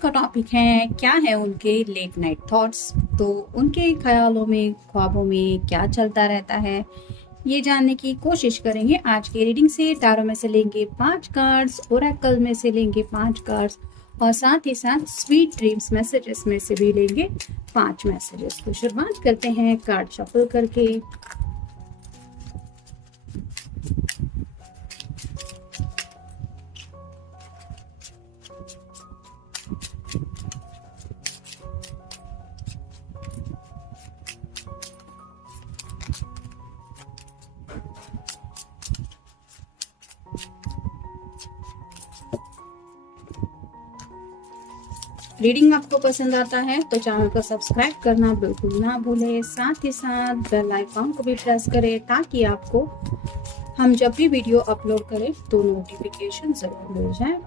का टॉपिक है क्या है उनके लेट नाइट थॉट्स। तो उनके ख्यालों में, ख्वाबों में क्या चलता रहता है, ये जानने की कोशिश करेंगे आज के रीडिंग से। टैरो में से लेंगे 5 कार्ड्स, ओरेकल में से लेंगे 5 कार्ड्स और साथ ही साथ स्वीट ड्रीम्स मैसेजेस में से भी लेंगे 5 मैसेजेस। तो शुरुआत करते हैं कार्ड शफल करके। रीडिंग आपको पसंद आता है तो चैनल को सब्सक्राइब करना बिल्कुल ना भूलें। साथ ही साथ बेल आइकॉन को भी प्रेस करें ताकि आपको हम जब भी वीडियो अपलोड करें तो नोटिफिकेशन जरूर मिल जाए।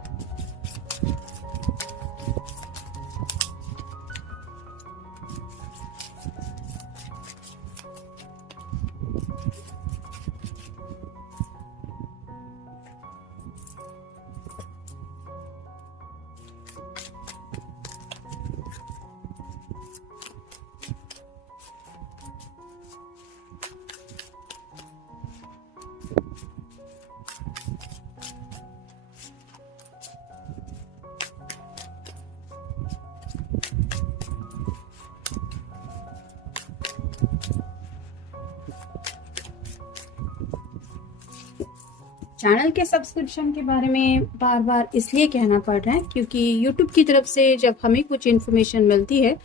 चैनल के सब्सक्रिप्शन के बारे में बार बार इसलिए कहना पड़ रहा है क्योंकि यूट्यूब की तरफ से जब हमें कुछ इन्फॉर्मेशन मिलती है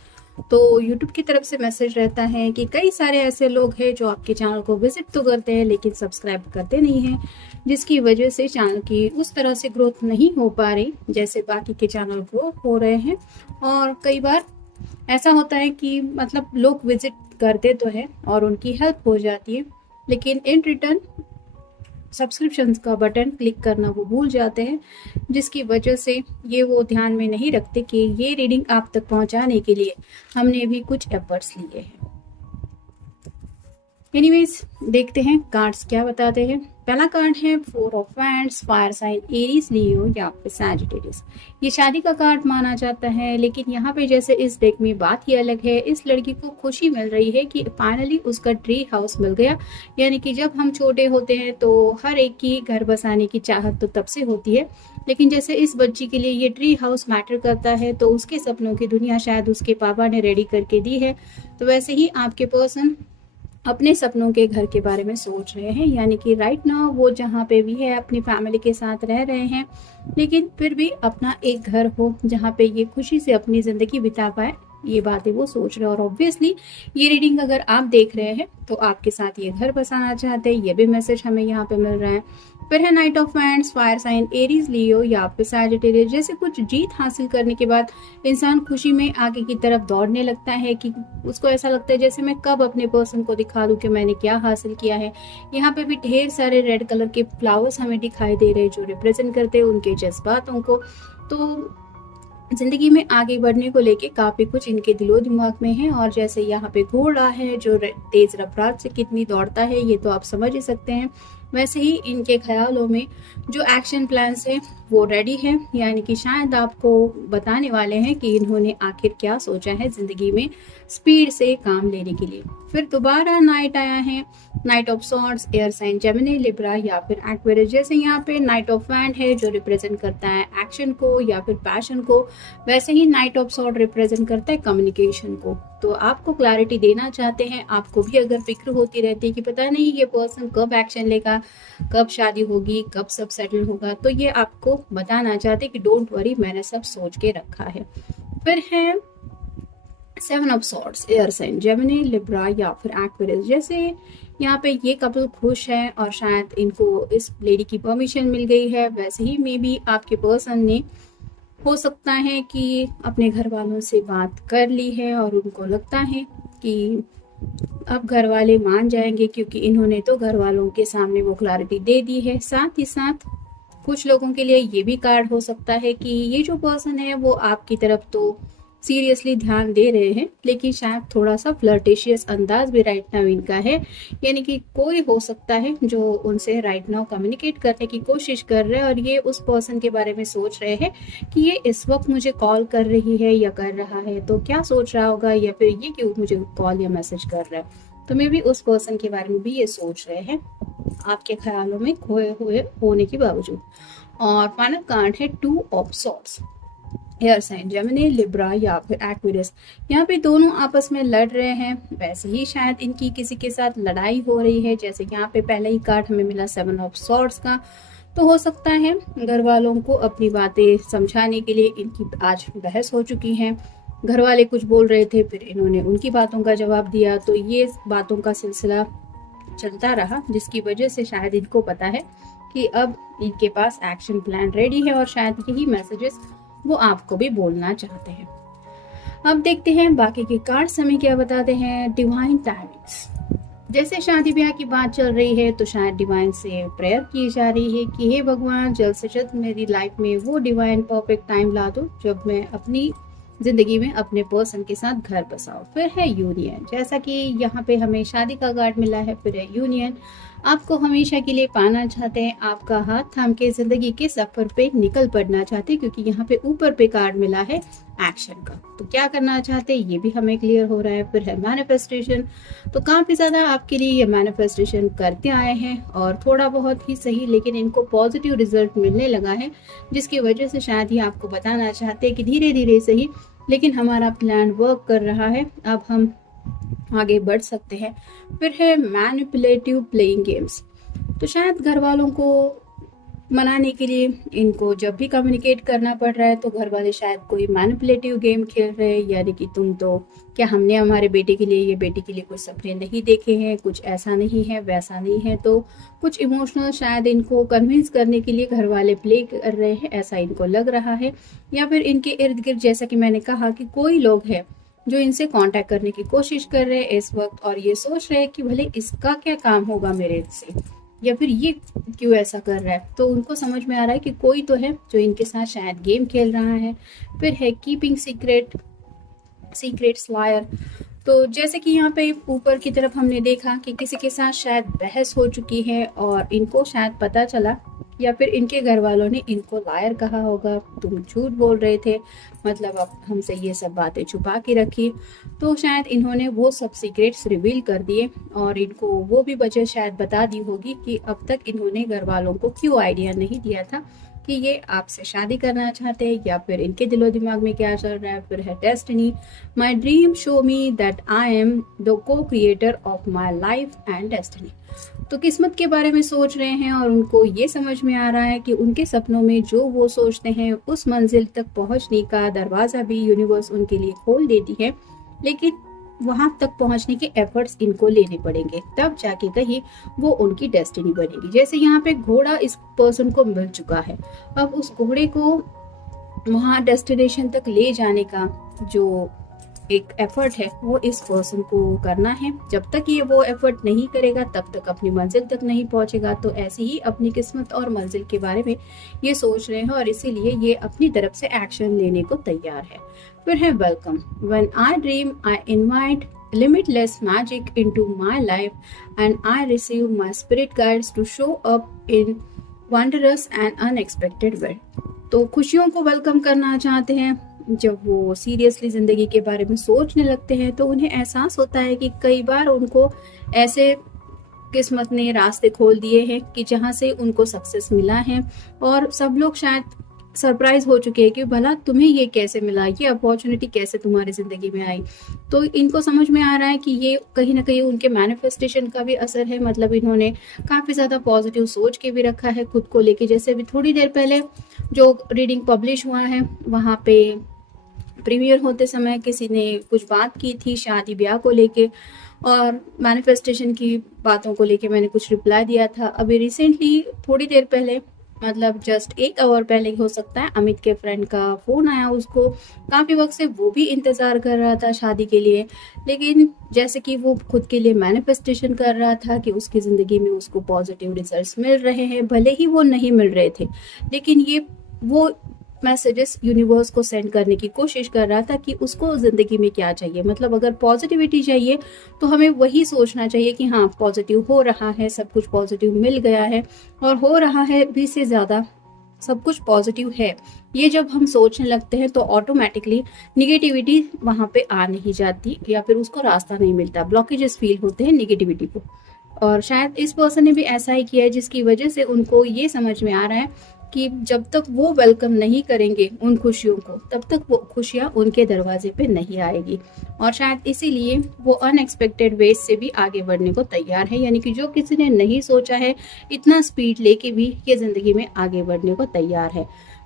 तो यूट्यूब की तरफ से मैसेज रहता है कि कई सारे ऐसे लोग हैं जो आपके चैनल को विजिट तो करते हैं लेकिन सब्सक्राइब करते नहीं हैं, जिसकी वजह से चैनल की उस तरह से ग्रोथ नहीं हो पा रही जैसे बाकी के चैनल ग्रो हो रहे हैं। और कई बार ऐसा होता है कि मतलब लोग विजिट करते तो है और उनकी हेल्प हो जाती है, लेकिन इन रिटर्न सब्सक्रिप्शंस का बटन क्लिक करना वो भूल जाते हैं, जिसकी वजह से ये वो ध्यान में नहीं रखते कि ये रीडिंग आप तक पहुंचाने के लिए हमने भी कुछ एफर्ट्स लिए हैं। एनीवेज, देखते हैं कार्ड्स क्या बताते हैं। पहला कार्ड है 4 of wands, fire sign Aries, Leo या फिर सैजिटेरियस। ये शादी का कार्ड माना जाता है, लेकिन यहाँ पे जैसे इस डेक में बात ही अलग है। इस लड़की को खुशी मिल रही है कि फाइनली उसका ट्री हाउस मिल गया। यानी कि जब हम छोटे होते हैं तो हर एक की घर बसाने की चाहत तो तब से होती है, लेकिन जैसे इस बच्ची के लिए ये ट्री हाउस मैटर करता है तो उसके सपनों की दुनिया शायद उसके पापा ने रेडी करके दी है। तो वैसे ही आपके पर्सन अपने सपनों के घर के बारे में सोच रहे हैं, यानी कि राइट नाउ वो जहाँ पे भी है अपनी फैमिली के साथ रह रहे हैं, लेकिन फिर भी अपना एक घर हो जहाँ पे ये खुशी से अपनी जिंदगी बिता पाए, ये बातें वो सोच रहे हैं। और ऑब्वियसली ये रीडिंग अगर आप देख रहे हैं तो आपके साथ ये घर बसाना चाहते हैं, ये भी मैसेज हमें यहाँ पे मिल रहा है। फिर है knight of wands, fire sign Aries, Leo या फिर सैजिटेरियस। जैसे कुछ जीत हासिल करने के बाद इंसान खुशी में आगे की तरफ दौड़ने लगता है कि उसको ऐसा लगता है जैसे मैं कब अपने पर्सन को दिखा दूं कि मैंने क्या हासिल किया है। यहाँ पे भी ढेर सारे रेड कलर के फ्लावर्स हमें दिखाई दे रहे हैं जो रिप्रेजेंट करते हैं उनके जज्बातों को। तो जिंदगी में आगे बढ़ने को लेके काफी कुछ इनके दिलो दिमाग में है। और जैसे यहाँ पे घोड़ा है जो तेज रफ्तार से कितनी दौड़ता है ये तो आप समझ ही सकते हैं, वैसे ही इनके ख्यालों में जो एक्शन प्लान्स है वो रेडी है, यानी कि शायद आपको बताने वाले हैं कि इन्होंने आखिर क्या सोचा है जिंदगी में स्पीड से काम लेने के लिए। फिर दोबारा नाइट आया है, knight of swords, air sign Gemini, Libra या फिर एक्वेरियस। जैसे यहाँ पे नाइट ऑफ वैंड है जो रिप्रेजेंट करता है एक्शन को या फिर पैशन को, वैसे ही नाइट ऑफ सॉर्ड रिप्रेजेंट करता है कम्युनिकेशन को। तो आपको क्लैरिटी देना चाहते हैं, आपको भी अगर फिक्र होती रहती है कि पता नहीं ये पर्सन कब एक्शन लेगा, कब शादी होगी, कब सब सेटल होगा, तो ये आपको बताना चाहते कि डोंट वरी, मैंने सब सोच के रखा है। फिर है 7 of swords, air sign Gemini, Libra या फिर एक्वेरियस। जैसे यहाँ पे ये कपल खुश है और शायद इनको इस लेडी की परमिशन मिल गई है, वैसे ही मे बी आपके पर्सन ने हो सकता है कि अपने घर वालों से बात कर ली है और उनको लगता है कि अब घर वाले मान जाएंगे क्योंकि इन्होंने तो घर वालों के सामने वो क्लैरिटी दे दी है। साथ ही साथ कुछ लोगों के लिए ये भी कार्ड हो सकता है कि ये जो पर्सन है वो आपकी तरफ तो सीरियसली ध्यान दे रहे हैं, लेकिन शायद थोड़ा सा फ्लर्टेशियस अंदाज भी राइट नाउ इनका है। यानी कि कोई हो सकता है जो उनसे राइट नाउ कम्युनिकेट करने की कोशिश कर रहे हैं और ये उस पर्सन के बारे में सोच रहे हैं कि ये इस वक्त मुझे कॉल कर रही है या कर रहा है तो क्या सोच रहा होगा, या फिर ये क्यों मुझे कॉल या मैसेज कर रहा है। तो मे भी उस पर्सन के बारे में भी ये सोच रहे हैं आपके ख्यालों में खोए हुए होने के बावजूद। और फाइनल कार्ड है 2 of swords. Air sign Gemini, Libra या फिर एक्वेरियस। यहाँ पे दोनों आपस में लड़ रहे हैं, वैसे ही शायद इनकी किसी के साथ लड़ाई हो रही है। जैसे यहाँ पे पहले ही कार्ड हमें मिला 7 ऑफ सॉर्ड्स का, तो हो सकता है घर वालों को अपनी बातें समझाने के लिए इनकी आज बहस हो चुकी है। घर वाले कुछ बोल रहे थे, फिर इन्होंने उनकी बातों का जवाब दिया, तो ये बातों का सिलसिला चलता रहा, जिसकी वजह से शायद इनको पता है कि अब इनके पास एक्शन प्लान रेडी है और शायद यही मैसेजेस वो आपको भी बोलना चाहते हैं। अब देखते हैं बाकी के कार्ड्स हमें क्या बताते हैं। डिवाइन टाइमिंग्स, जैसे शादी ब्याह की बात चल रही है तो शायद डिवाइन से प्रेयर की जा रही है कि हे भगवान, जल्द से जल्द मेरी लाइफ में वो डिवाइन परफेक्ट टाइम ला दो जब मैं अपनी जिंदगी में अपने पर्सन के साथ घर बसाओ। फिर है यूनियन, जैसा कि यहाँ पे हमें शादी का कार्ड मिला है। फिर है यूनियन, आपको हमेशा के लिए पाना चाहते हैं, आपका हाथ थाम के जिंदगी के सफर पे निकल पड़ना चाहते हैं, क्योंकि यहाँ पे ऊपर पे कार्ड मिला है एक्शन का। तो क्या करना चाहते हैं ये भी हमें क्लियर हो रहा है। फिर है मैनिफेस्टेशन, तो काफी ज्यादा आपके लिए ये मैनिफेस्टेशन करते आए हैं और थोड़ा बहुत ही सही, लेकिन इनको पॉजिटिव रिजल्ट मिलने लगा है, जिसकी वजह से शायद ही आपको बताना चाहते हैं कि धीरे धीरे सही लेकिन हमारा प्लान वर्क कर रहा है, अब हम आगे बढ़ सकते हैं। फिर है मैनिपुलेटिव प्लेइंग गेम्स, तो शायद घर वालों को मनाने के लिए इनको जब भी कम्युनिकेट करना पड़ रहा है तो घर वाले शायद कोई मैनिपुलेटिव गेम खेल रहे हैं, यानी कि तुम तो क्या, हमने हमारे बेटे के लिए, ये बेटे के लिए कुछ सपने नहीं देखे हैं, कुछ ऐसा नहीं है वैसा नहीं है। तो कुछ इमोशनल शायद इनको कन्विंस करने के लिए घर वाले प्ले कर रहे हैं, ऐसा इनको लग रहा है। या फिर इनके इर्द गिर्द जैसा कि मैंने कहा कि कोई लोग हैं जो इनसे कांटेक्ट करने की कोशिश कर रहे हैं इस वक्त, और ये सोच रहे हैं कि भले इसका क्या काम होगा मेरे से, या फिर ये क्यों ऐसा कर रहा है। तो उनको समझ में आ रहा है कि कोई तो है जो इनके साथ शायद गेम खेल रहा है। फिर है कीपिंग सीक्रेट्स लायर, तो जैसे कि यहाँ पे ऊपर की तरफ हमने देखा कि किसी के साथ शायद बहस हो चुकी है और इनको शायद पता चला, या फिर इनके घर वालों ने इनको लायर कहा होगा, तुम झूठ बोल रहे थे, मतलब अब हमसे ये सब बातें छुपा के रखी। तो शायद इन्होंने वो सब सीक्रेट्स रिवील कर दिए और इनको वो भी वजह शायद बता दी होगी कि अब तक इन्होंने घर वालों को क्यों आइडिया नहीं दिया था कि ये आपसे शादी करना चाहते हैं, या फिर इनके दिलो दिमाग में क्या चल रहा है। फिर है destiny, my dream show me that I am the co creator of my life and destiny, तो किस्मत के बारे में सोच रहे हैं और उनको ये समझ में आ रहा है कि उनके सपनों में जो वो सोचते हैं उस मंजिल तक पहुंचने का दरवाजा भी यूनिवर्स उनके लिए खोल देती है, लेकिन वहां तक पहुंचने के एफर्ट्स इनको लेने पड़ेंगे, तब जाके कहीं वो उनकी डेस्टिनी बनेगी। जैसे यहाँ पे घोड़ा इस पर्सन को मिल चुका है, अब उस घोड़े को वहां डेस्टिनेशन तक ले जाने का जो एक एफर्ट है वो इस पर्सन को करना है। जब तक ये वो एफर्ट नहीं करेगा तब तक अपनी मंजिल तक नहीं पहुंचेगा। तो ऐसे ही अपनी किस्मत और मंजिल के बारे में ये सोच रहे हैं और इसीलिए ये अपनी तरफ से एक्शन लेने को तैयार है। फिर है welcome, when I dream I invite limitless magic into my life and I receive my spirit guides to show up in wondrous and unexpected way। तो खुशियों को वेलकम करना चाहते हैं। जब वो सीरियसली जिंदगी के बारे में सोचने लगते हैं तो उन्हें एहसास होता है कि कई बार उनको ऐसे किस्मत ने रास्ते खोल दिए हैं कि जहां से उनको सक्सेस मिला है और सब लोग शायद सरप्राइज हो चुके हैं कि भला तुम्हें ये कैसे मिला, ये अपॉर्चुनिटी कैसे तुम्हारी जिंदगी में आई। तो इनको समझ में आ रहा है कि ये कहीं ना कहीं उनके मैनिफेस्टेशन का भी असर है, मतलब इन्होंने काफी ज्यादा पॉजिटिव सोच के भी रखा है खुद को लेके। जैसे अभी थोड़ी देर पहले जो रीडिंग पब्लिश हुआ है वहां पे प्रीमियर होते समय किसी ने कुछ बात की थी शादी ब्याह को लेके और मैनिफेस्टेशन की बातों को लेके मैंने कुछ रिप्लाई दिया था। अभी रिसेंटली थोड़ी देर पहले, मतलब जस्ट 1 आवर पहले हो सकता है, अमित के फ्रेंड का फोन आया। उसको काफी वक्त से वो भी इंतजार कर रहा था शादी के लिए, लेकिन जैसे कि वो खुद के लिए मैनिफेस्टेशन कर रहा था कि उसकी जिंदगी में उसको पॉजिटिव रिजल्ट्स मिल रहे हैं, भले ही वो नहीं मिल रहे थे, लेकिन ये वो मैसेजेस यूनिवर्स को सेंड करने की कोशिश कर रहा था कि उसको जिंदगी में क्या चाहिए। मतलब अगर पॉजिटिविटी चाहिए तो हमें वही सोचना चाहिए कि हाँ पॉजिटिव हो रहा है, सब कुछ पॉजिटिव मिल गया है और हो रहा है भी से ज़्यादा सब कुछ पॉजिटिव है। ये जब हम सोचने लगते हैं तो ऑटोमेटिकली निगेटिविटी वहां पे आ नहीं जाती या फिर उसको रास्ता नहीं मिलता, ब्लॉकेजेस फील होते हैं निगेटिविटी को। और शायद इस पर्सन ने भी ऐसा ही किया है जिसकी वजह से उनको ये समझ में आ रहा है कि जब तक वो वेलकम नहीं करेंगे उन खुशियों को तब तक वो खुशियाँ उनके दरवाजे पे नहीं आएगी। और शायद इसीलिए वो अनएक्सपेक्टेड वेज से भी आगे बढ़ने को तैयार है, यानी कि जो किसी ने नहीं सोचा है इतना स्पीड लेके भी ये जिंदगी में आगे बढ़ने को तैयार है।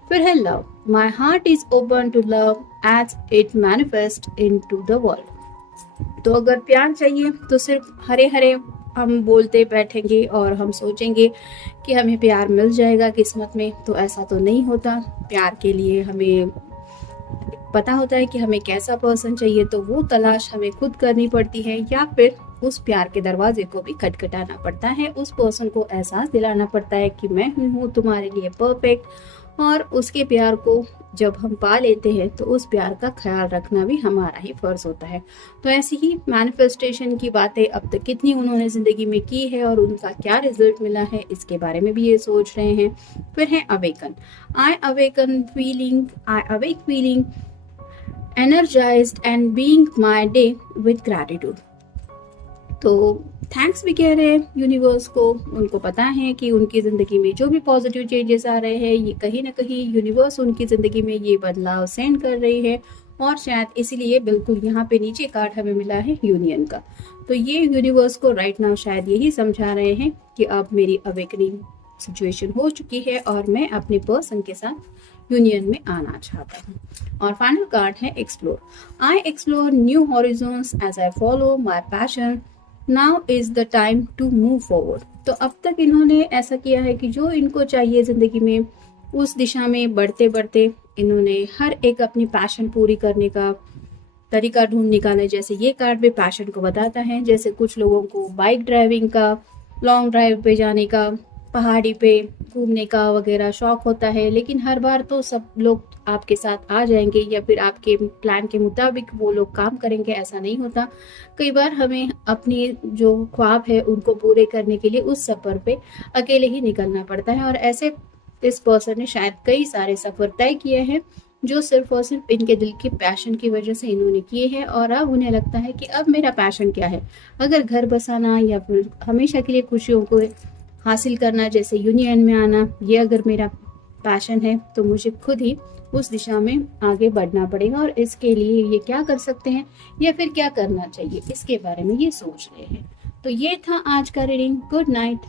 फिर है love. My heart is open to love as it manifest into the world. तो अगर प्यार चाहिए तो सिर्फ हरे हरे हम बोलते बैठेंगे और हम सोचेंगे कि हमें प्यार मिल जाएगा किस्मत में, तो ऐसा तो नहीं होता। प्यार के लिए हमें पता होता है कि हमें कैसा पर्सन चाहिए, तो वो तलाश हमें खुद करनी पड़ती है या फिर उस प्यार के दरवाजे को भी खटखटाना पड़ता है। उस पर्सन को एहसास दिलाना पड़ता है कि मैं हूँ तुम्हारे लिए परफेक्ट। और उसके प्यार को जब हम पा लेते हैं तो उस प्यार का ख्याल रखना भी हमारा ही फर्ज होता है। तो ऐसी ही मैनिफेस्टेशन की बातें अब तक कितनी उन्होंने जिंदगी में की है और उनका क्या रिजल्ट मिला है, इसके बारे में भी ये सोच रहे हैं। फिर है awaken. I awake feeling energized and being my day with gratitude। तो थैंक्स भी कह रहे हैं यूनिवर्स को। उनको पता है कि उनकी ज़िंदगी में जो भी पॉजिटिव चेंजेस आ रहे हैं ये कहीं ना कहीं यूनिवर्स उनकी ज़िंदगी में ये बदलाव सेंड कर रही है। और शायद इसीलिए बिल्कुल यहाँ पे नीचे कार्ड हमें मिला है यूनियन का। तो ये यूनिवर्स को राइट नाउ शायद यही समझा रहे हैं कि अब मेरी अवेकनिंग सिचुएशन हो चुकी है और मैं अपने पर्सन के साथ यूनियन में आना चाहता हूँ। और फाइनल कार्ड है explore. I explore new horizons as I follow my passion. Now is the time to move forward. तो अब तक इन्होंने ऐसा किया है कि जो इनको चाहिए जिंदगी में उस दिशा में बढ़ते बढ़ते इन्होंने हर एक अपनी पैशन पूरी करने का तरीका ढूंढ निकाला है। जैसे ये कार्ड भी पैशन को बताता है। जैसे कुछ लोगों को बाइक ड्राइविंग का, लॉन्ग ड्राइव पे जाने का, पहाड़ी पे घूमने का वगैरह शौक होता है, लेकिन हर बार तो सब लोग आपके साथ आ जाएंगे या फिर आपके प्लान के मुताबिक वो लोग काम करेंगे, ऐसा नहीं होता। कई बार हमें अपनी जो ख्वाब है उनको पूरे करने के लिए उस सफ़र पे अकेले ही निकलना पड़ता है। और ऐसे इस पर्सन ने शायद कई सारे सफ़र तय किए हैं जो सिर्फ और सिर्फ इनके दिल के पैशन की वजह से इन्होंने किए हैं। और अब उन्हें लगता है कि अब मेरा पैशन क्या है, अगर घर बसाना या फिर हमेशा के लिए खुशियों को हासिल करना, जैसे यूनियन में आना, ये अगर मेरा पैशन है तो मुझे खुद ही उस दिशा में आगे बढ़ना पड़ेगा। और इसके लिए ये क्या कर सकते हैं या फिर क्या करना चाहिए, इसके बारे में ये सोच रहे हैं। तो ये था आज का रीडिंग। Good night.